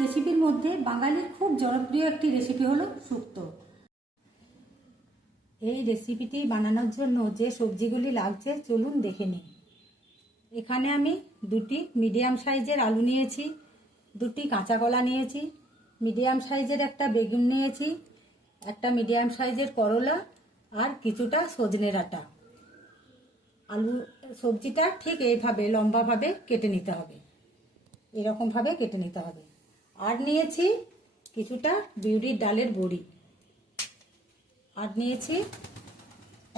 রেসিপির মধ্যে বাঙালির খুব জনপ্রিয় একটি রেসিপি হলো শুক্তো। এই রেসিপিটি বানানোর জন্য যে সবজিগুলি লাগছে চলুন দেখে নিই। এখানে আমি দুটি মিডিয়াম সাইজের আলু নিয়েছি, দুটি কাঁচা কলা নিয়েছি, মিডিয়াম সাইজের একটা বেগুন নিয়েছি, একটা মিডিয়াম সাইজের করলা আর কিছুটা সজনে ডাঁটা। আলু সবজিটা ঠিক এইভাবে লম্বাভাবে কেটে নিতে হবে, এরকমভাবে কেটে নিতে হবে। আর নিয়েছি কিছুটা বিউলির ডালের বড়ি, আর নিয়েছি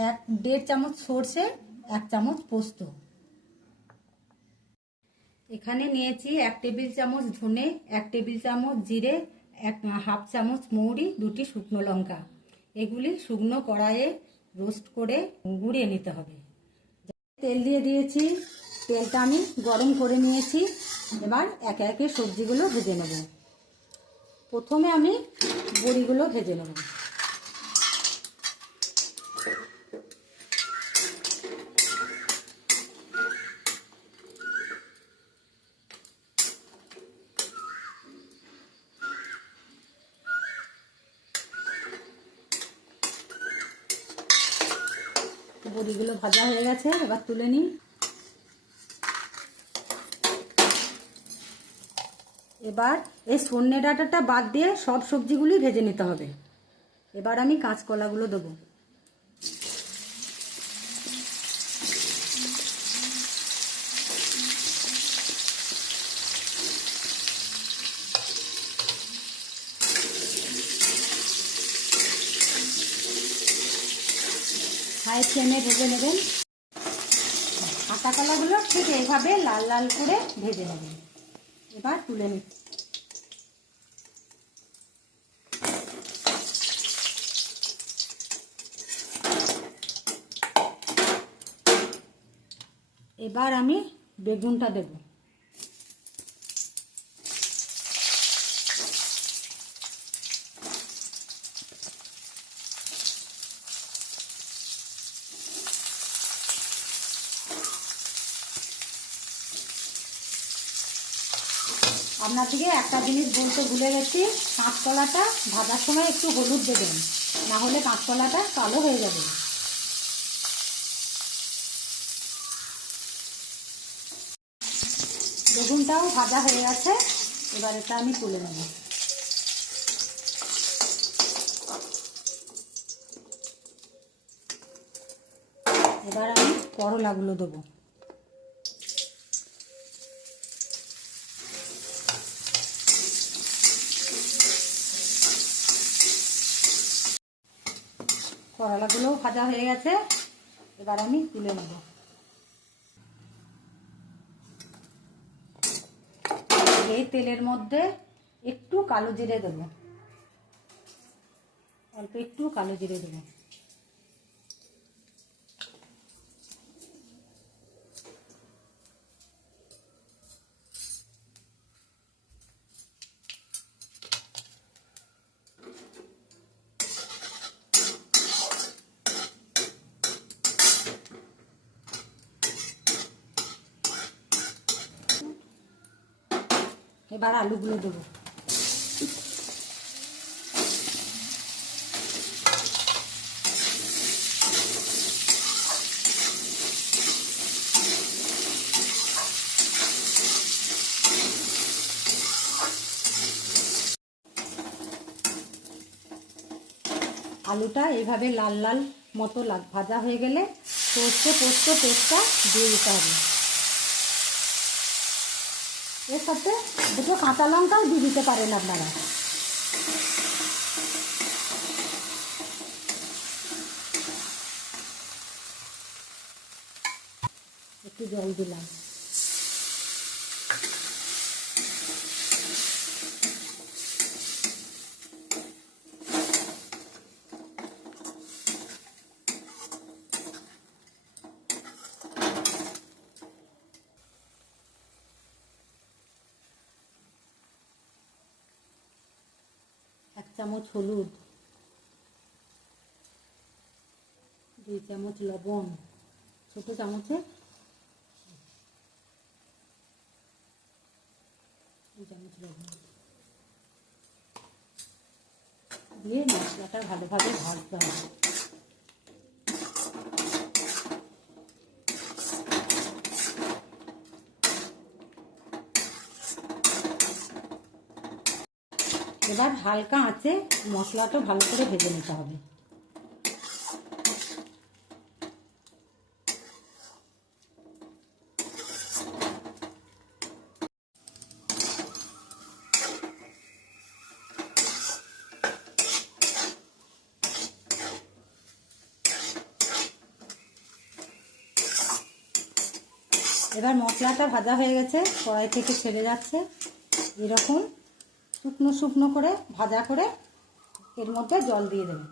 1-1.5 চামচ সর্ষে, 1 চামচ পোস্ত। এখানে নিয়েছি 1 টেবিল চামচ ধনে, 1 টেবিল চামচ জিরে, 1/2 চামচ মৌরি, 2টি শুকনো লঙ্কা। এগুলি শুকনো কড়াইয়ে রোস্ট করে গুঁড়িয়ে নিতে হবে। তেল দিয়ে দিয়েছি, তেলটা আমি গরম করে নিয়েছি। এবার একে একে সবজিগুলো ভেজে নেব। প্রথমে আমি বড়িগুলো ভেজে নেব। বড়িগুলো ভাজা হয়ে গেছে, এবার তুলে নিই। এবার এই সজনে ডাঁটাটা বাদ দিয়ে সব সবজিগুলি ভেজে নিতে হবে। এবার আমি কাঁচকলাগুলো দেবো। হাই ফ্লেমে ভেজে নেবেন। কাঁচা কলাগুলো ঠিক এইভাবে লাল লাল করে ভেজে নেবেন। এবার তুলে নিচ্ছি। এবার আমি বেগুনটা দেব। আপনার থেকে একটা জিনিস বলতে ভুলে গেছি, কাঁচকলাটা ভাজার সময় একটু হলুদ দেবেন, না হলে কাঁচকলাটা কালো হয়ে যাবে। বেগুনটাও ভাজা হয়ে গেছে, এবার এটা আমি তুলে নেব। এবার আমি করলাগুলো দেবো। করলাগুলোও ভাজা হয়ে গেছে, এবার আমি তুলে নেব। এই তেলের মধ্যে একটু কালো জিরে দেবো, অল্প একটু কালো জিরে দেবো। এবার আলুগুলো দেবো। আলুটা এইভাবে লাল লাল মতো ভাজা হয়ে গেলে সর্ষে পোস্ত পেস্টটা দিয়ে দিতে হবে। এর সাথে 2টো কাঁচা লঙ্কাও দিয়ে দিতে পারেন আপনারা। একটু জল দিলাম। এক চামচ হলুদ, 2 চামচ লবণ, ছোটো চামচে 2 চামচ লবণ, দিয়ে মশলাটা ভালোভাবে ভাজতে হবে। এবার হালকা আঁচে মশলাটা ভালো করে ভেজে নিতে হবে। এবার মশলাটা ভাজা হয়ে গেছে, কড়াই থেকে ছেড়ে যাচ্ছে। এরকম শুকনো শুকনো করে ভাজা করে এর মধ্যে জল দিয়ে দেবেন।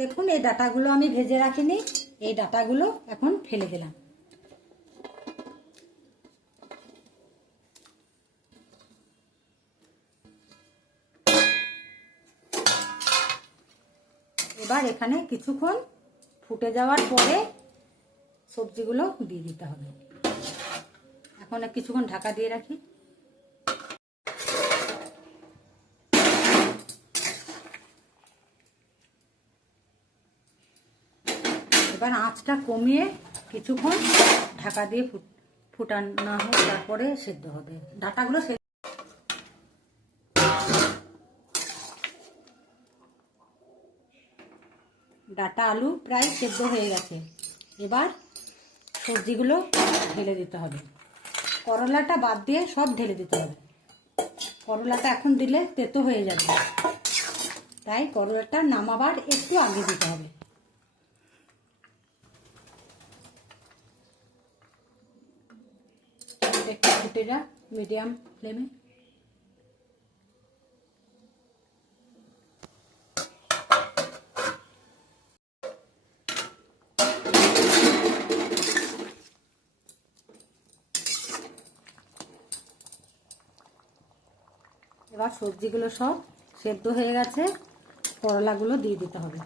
দেখুন এই ডাঁটাগুলো আমি ভেজে রাখিনি, এই ডাঁটাগুলো এখন ফেলে দিলাম। এবার এখানে কিছুক্ষণ ফুটে যাওয়ার পরে সবজিগুলো দিয়ে দিতে হবে। এখন কিছুক্ষণ ঢাকা দিয়ে রাখি। এবার আঁচটা কমিয়ে কিছুক্ষণ ঢাকা দিয়ে ফুটানো হোক, তারপরে সেদ্ধ হবে ডাঁটাগুলো। ডাঁটা আলু প্রায় সেদ্ধ হয়ে গেছে। এবার সবজিগুলো ঢেলে দিতে হবে। করলাটা বাদ দিয়ে সব ঢেলে দিতে হবে। করলাটা এখন দিলে তেতো হয়ে যাবে, তাই করলাটা নামাবার একটু আগে দিতে হবে। একটু ফুটে যা মিডিয়াম ফ্লেমে। এবার সবজিগুলো সব সেদ্ধ হয়ে গেছে, করলাগুলো দিয়ে দিতে হবে।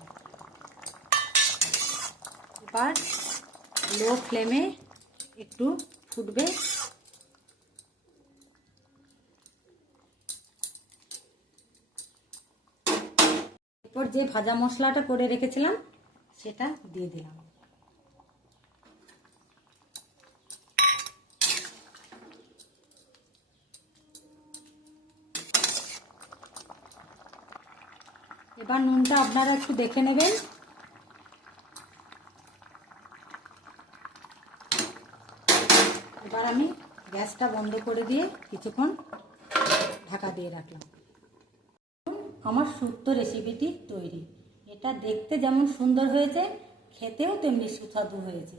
এবার লো ফ্লেমে একটু ফুটবে। এরপর যে ভাজা মশলাটা করে রেখেছিলাম সেটা দিয়ে দিলাম। এবার নুনটা আপনারা একটু দেখে নেবেন। এবার আমি গ্যাসটা বন্ধ করে দিয়ে কিছুক্ষণ ঢাকা দিয়ে রাখলাম। আমার শুক্তো রেসিপিটি তৈরি। এটা দেখতে যেমন সুন্দর হয়েছে, খেতেও তেমনি সুস্বাদু হয়েছে।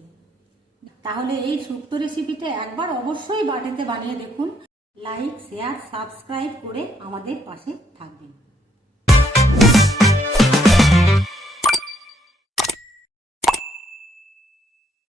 তাহলে এই শুক্তো রেসিপিটা একবার অবশ্যই বাড়িতে বানিয়ে দেখুন। লাইক, শেয়ার, সাবস্ক্রাইব করে আমাদের পাশে থাকবেন।